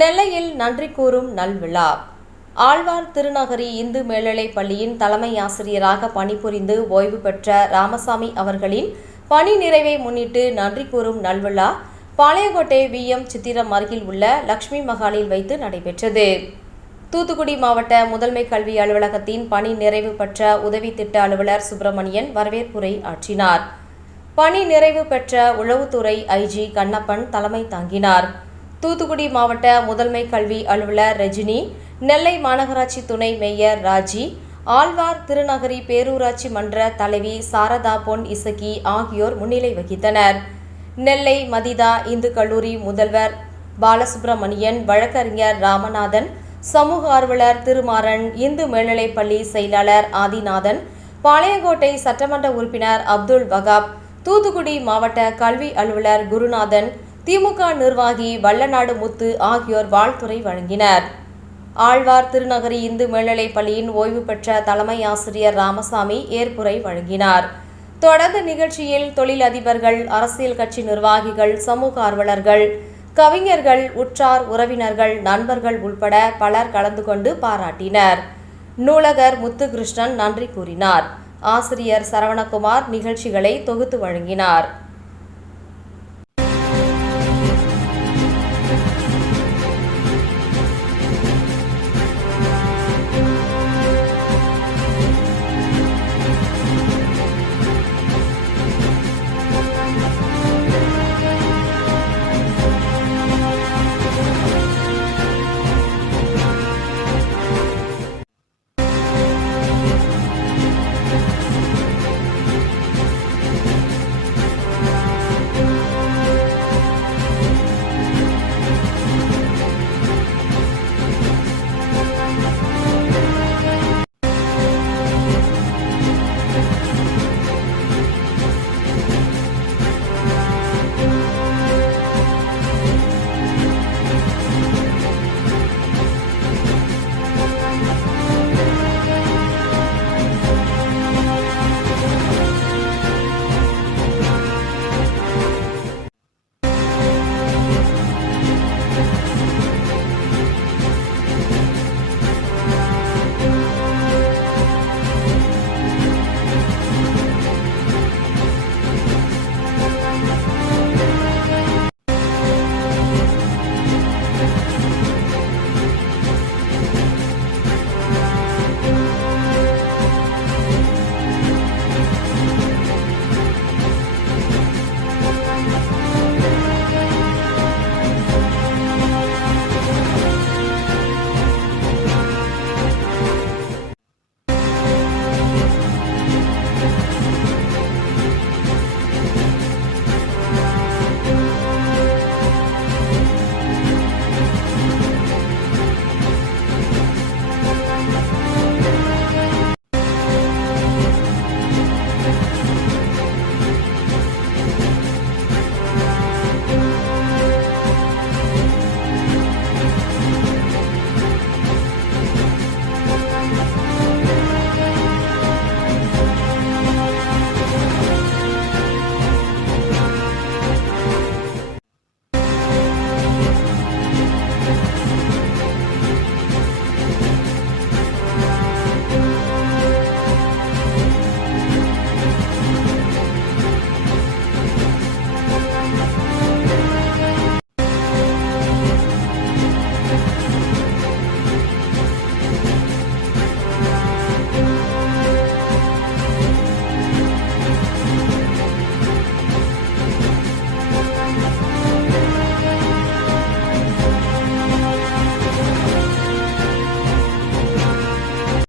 நெல்லையில் நன்றி கூறும் நல்விழா. ஆழ்வார் திருநகரி இந்து மேல்நிலைப் பள்ளியின் தலைமை ஆசிரியராக பணிபுரிந்து ஓய்வு பெற்ற ராமசாமி அவர்களின் பணி நிறைவை முன்னிட்டு நன்றி கூறும் நல்விழா பாளையங்கோட்டை வி.எம். சித்திரம் அருகில் உள்ள லட்சுமி மகாலில் வைத்து நடைபெற்றது. தூத்துக்குடி மாவட்ட முதன்மை கல்வி அலுவலகத்தின் பணி நிறைவு பெற்ற உதவி திட்ட அலுவலர் சுப்பிரமணியன் வரவேற்புரை ஆற்றினார். பணி நிறைவு பெற்ற உளவுத்துறை ஐ.ஜி. கண்ணப்பன் தலைமை தாங்கினார். தூத்துக்குடி மாவட்ட முதன்மை கல்வி அலுவலர் ரஜினி, நெல்லை மாநகராட்சி துணை மேயர் ராஜி, ஆழ்வார் திருநகரி பேரூராட்சி மன்ற தலைவி சாரதா பொன் இசக்கி ஆகியோர் முன்னிலை வகித்தனர். நெல்லை மதிதா இந்து கல்லூரி முதல்வர் பாலசுப்பிரமணியன், வழக்கறிஞர் ராமநாதன், சமூக ஆர்வலர் திருமாறன், இந்து மேல்நிலைப்பள்ளி செயலாளர் ஆதிநாதன், பாளையங்கோட்டை சட்டமன்ற உறுப்பினர் அப்துல் வகாப், தூத்துக்குடி மாவட்ட கல்வி அலுவலர் குருநாதன், திமுக நிர்வாகி வல்லநாடு முத்து ஆகியோர் வாழ்த்துரை வழங்கினர். ஆழ்வார் திருநகரி இந்து மேல்நிலைப் பள்ளியின் ஓய்வு பெற்ற தலைமை ஆசிரியர் ராமசாமி ஏற்புரை வழங்கினார். தொடர்ந்து நிகழ்ச்சியில் தொழிலதிபர்கள், அரசியல் கட்சி நிர்வாகிகள், சமூக ஆர்வலர்கள், கவிஞர்கள், உற்றார் உறவினர்கள், நண்பர்கள் உள்பட பலர் கலந்து கொண்டு பாராட்டினர். நூலகர் முத்துகிருஷ்ணன் நன்றி கூறினார். ஆசிரியர் சரவணகுமார் நிகழ்ச்சிகளை தொகுத்து வழங்கினார்.